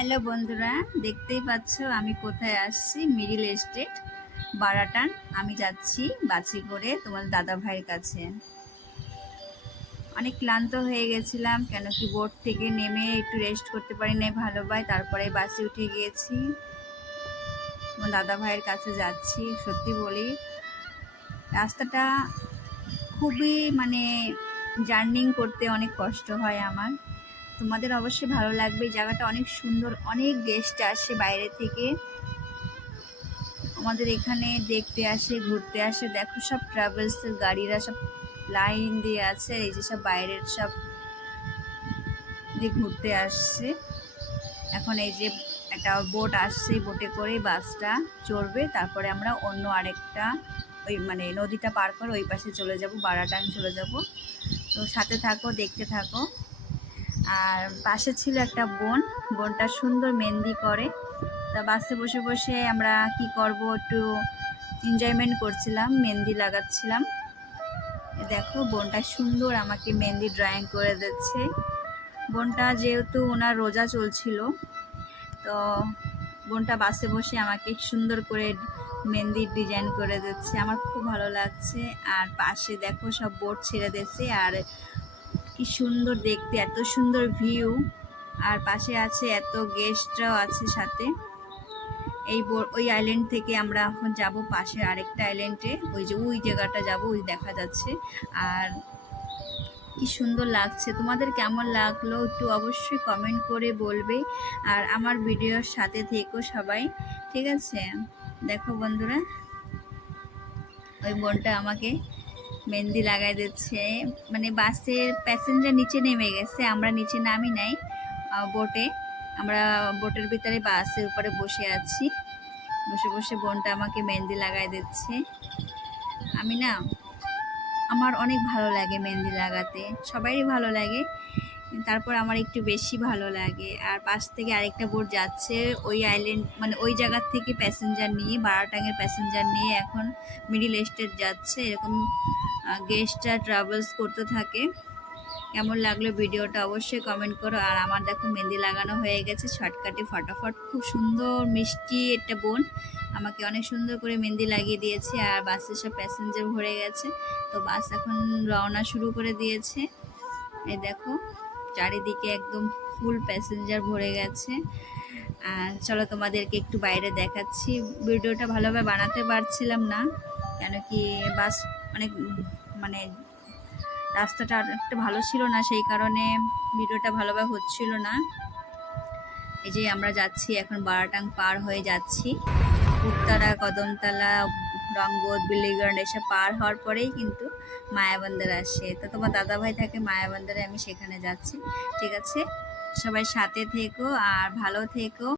Hello বন্ধুরা, দেখতেই পাচ্ছ আমি কোথায় আসছি। Middle estate, Baratang. আমি যাচ্ছি বাসে করে তোমার দাদা ভাইয়ের কাছে। অনেক ক্লান্ত হয়ে গেছিলাম, কেন কি বোট থেকে নেমে একটু রেস্ট করতে পারি নাই ভালো ভাই। তারপরে বাসে উঠে গিয়েছি, তোমার দাদা ভাইয়ের কাছে যাচ্ছি। সত্যি বলি, রাস্তাটা খুবই জার্নিং করতে অনেক কষ্ট হয় আমার। তোমাদের অবশ্যই ভালো লাগবে। জায়গাটা অনেক সুন্দর, অনেক গেস্ট আসে বাইরে থেকে আমাদের এখানে দেখতে আসে, ঘুরতে আসে। দেখো সব ট্রাভেলসের গাড়িরা সব লাইন দিয়ে আছে। এই যে সব বাইরের সব দিয়ে ঘুরতে আসছে। এখন এই যে একটা বোট আসছে, বোটে করে বাসটা চড়বে, তারপরে আমরা অন্য আরেকটা ওই নদীটা পার করে ওই পাশে চলে যাব, বারাটাং চলে যাব। তো সাথে থাকো, দেখতে থাকো। আর পাশে ছিল একটা বোনটা সুন্দর মেহেন্দি করে। তা বাসে বসে বসে আমরা কি করব, একটু এনজয়মেন্ট করছিলাম, মেহেন্দি লাগাচ্ছিলাম। দেখো বোনটা সুন্দর আমাকে মেহেন্দি ড্রয়িং করে দিচ্ছে। বোনটা যেহেতু ওনার রোজা চলছিল, তো বোনটা বাসে বসে আমাকে সুন্দর করে মেহেন্দির ডিজাইন করে দিচ্ছে। আমার খুব ভালো লাগছে। আর পাশে দেখো সব বোট ছেড়ে দিচ্ছে, আর কি সুন্দর দেখতে, এত সুন্দর ভিউ। আর পাশে আছে এত গেস্টরাও আছে সাথে। ওই আইল্যান্ড থেকে আমরা এখন যাব পাশে আরেকটা আইল্যান্ডে, ওই জায়গাটা যাব, ওই দেখা যাচ্ছে। আর কি সুন্দর লাগছে। তোমাদের কেমন লাগলো একটু অবশ্যই কমেন্ট করে বলবে। আর আমার ভিডিওর সাথে থেকো সবাই, ঠিক আছে? দেখো বন্ধুরা, ওই বোনটা আমাকে মেহেন্দি লাগাই দিচ্ছে। বাসের প্যাসেঞ্জার নিচে নেমে গেছে, আমরা নিচে নামি নাই বোটে। আমরা বোটের ভিতরে বাসের উপরে বসে আছি। বসে বসে বোনটা আমাকে মেহেন্দি লাগাই দিচ্ছে। আমার অনেক ভালো লাগে মেহেন্দি লাগাতে, সবারই ভালো লাগে, তারপর আমার একটু বেশি ভালো লাগে। আর পাশ থেকে আরেকটা বোট যাচ্ছে ওই আইল্যান্ড, ওই জায়গার থেকে প্যাসেঞ্জার নিয়ে, বারাটাঙের প্যাসেঞ্জার নিয়ে এখন মিডিল এস্টেট যাচ্ছে। এরকম গেস্টরা ট্রাভেলস করতে থাকে। কেমন লাগলো ভিডিওটা অবশ্যই কমেন্ট করো। আর আমার দেখো মেহেন্দি লাগানো হয়ে গেছে, শর্টকাটে ফটাফট। খুব সুন্দর মিষ্টি একটা বোন আমাকে অনেক সুন্দর করে মেহেন্দি লাগিয়ে দিয়েছে। আর বাসে সব প্যাসেঞ্জার ভরে গেছে, তো বাস এখন রওনা শুরু করে দিয়েছে। এই দেখো চারিদিকে একদম ফুল প্যাসেঞ্জার ভরে গেছে। আর চলো তোমাদেরকে একটু বাইরে দেখাচ্ছি। ভিডিওটা ভালোভাবে বানাতে পারছিলাম না, কেন কি বাস অনেক রাস্তাটা একটা ভালো ছিল না, সেই কারণে ভিডিওটা ভালোভাবে হচ্ছিল না। এই যে আমরা যাচ্ছি এখন, বারাটাং পার হয়ে যাচ্ছি। উত্তরা, কদমতলা, রঙ্গত, বিল্লিগঞ্জ এসব পার হওয়ার পরেই কিন্তু মায়াবন্দর আসে। তো তোমার দাদাভাই থাকে মায়াবন্দরে, আমি সেখানে যাচ্ছি। ঠিক আছে, সবাই সাথে থেকো আর ভালো থেকো।